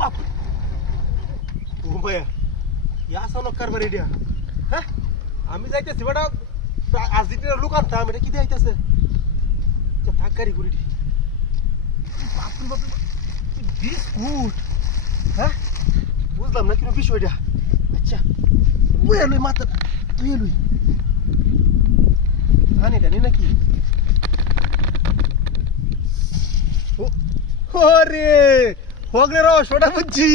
বাপ ও ভাইয়া ইয়া সনক কারবার এডিয়া হ্যাঁ আমি যাইতেছি বেটা আর্জেন্টিনার লোক আনতাম এটা কি যাইতেছে থাক গাড়ি ঘুরি বাপরে বাপরে বিস্কুট হ্যাঁ বুঝলাম না কিন্তু বিষয়টা আচ্ছা ওই এলুই মাথা তুই এলুই জানি জানি নাকি ওরে হগলে রসটা বুঝছি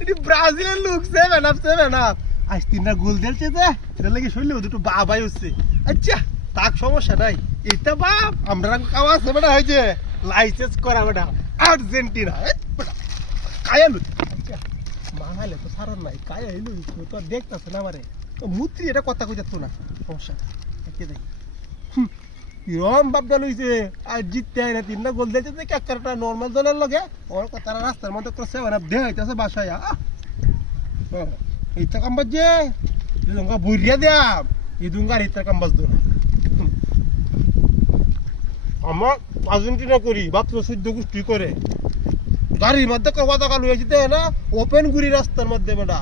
এটি ব্রাজিলের লোক সেভেন আপ আজ তিনটা গোল দিয়েছে যে এটা লাগে শুনলে দুটো বাবাই হচ্ছে আচ্ছা তাক সমস্যা নাই এটা বাপ আমরা খাওয়া আছে বেটা হয়েছে লাইসেন্স করা বেটা আর্জেন্টিনা কায়ালু আচ্ছা মাহালে তো সারার নাই কায়ালু তো দেখতেছে না আমারে মূর্তি এটা কথা কই যাচ্ছ না সমস্যা কে দেখ কিরম বাপটা লইছে আর জিততে হয় না তিনটা গোল দিয়েছে যে একটা নর্মাল দলের লগে ওর তারা রাস্তার মধ্যে করছে মানে দেহ হইতেছে বাসায় এইটা কাম বাজে ইদুঙ্গা বুইরিয়া দিয়াম ইদুঙ্গার এইটা কাম বাজতো না আমার আর্জেন্টিনা করি ভাবছো সূর্য গোষ্ঠী করে গাড়ির মধ্যে কথা লুয়ে যেতে না ওপেন গুড়ি রাস্তার মধ্যে বেটা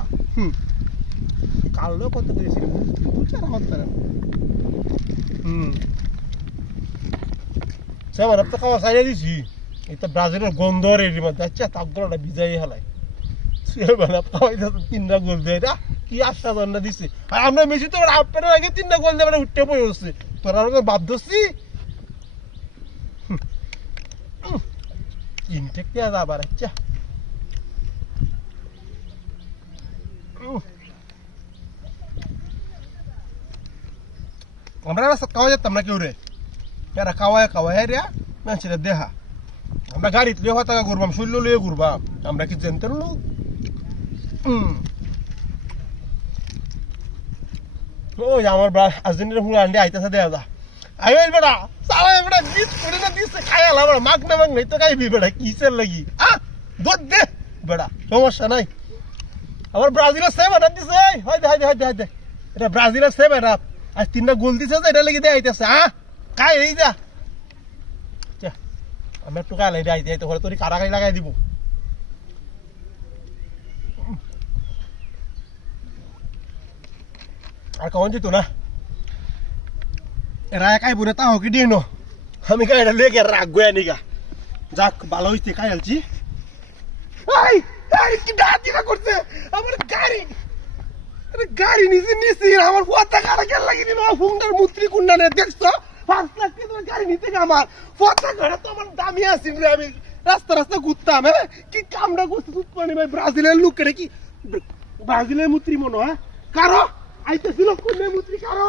কালো কত করেছিল সেবার তো খাওয়া সাইয়া দিছি এটা ব্রাজিলের গন্ধ এর মধ্যে আচ্ছা তাকগুলোটা ভিজাই হেলাই সেবার খাওয়াই তিনটা গোল দেয় এটা কি আশ্বাস দিচ্ছে আর আমরা মেসি তো আপনার আগে তিনটা গোল দিয়ে উঠতে বই হচ্ছে তোরা বাপ ধরছি ইনটেক দেওয়া যাবার আচ্ছা আমরা রাস্তা খাওয়া যেতাম না কেউ রে এরা খাওয়ায় রে মানুষেরা দেহা আমরা গাড়িতে লিয়ে হওয়া টাকা ঘুরবাম শৈল্য লিয়ে ঘুরবাম আমরা কি জানতেন লোক ওই আমার আর্জেন্টিনা ফুল আন্ডে আইতেছে দেয়া যা আইল বেড়া সালাই বেড়া গীত করে না দিছে খায়াল আমার মাগ নাই তো খাইবি বেড়া কিসের লাগি দোদ দে বেড়া সমস্যা নাই আমার ব্রাজিলের সেভেন আপ দিছে হয় দে এটা ব্রাজিলের সেভেন আপ আজ তিনটা গোল দিছে যে এটা লেগে দেয় আইতেছে কাই এই যা আমি একটু কাল এই আইতে আইতে ঘরে তোর কারাগারি লাগাই দিব আর কখন যেত না এরা একাই বুড়ে তা হকি দিয়ে আমি গাড়িটা লেগে রাগ গয়া নিগা যাক ভালো হইতে খাই আলছি কি ডাকিরা করছে আমার গাড়ি নিচে আমার পথটা কারা কেন লাগিয়ে দিল ফুংটার মূত্রি কুন্ডা নে দেখছো 5 লাখ টাকা গাড়ি নিতে আমার পথটা ঘরে তো আমার দামি আসিম রে আমি রাস্তা ঘুরতাম হ্যাঁ কি কামটা করছে সুপানি ভাই ব্রাজিলের লোক কি ব্রাজিলের মূত্রি মনে হয় কারো আইতেছিল কোন মূত্রি কারো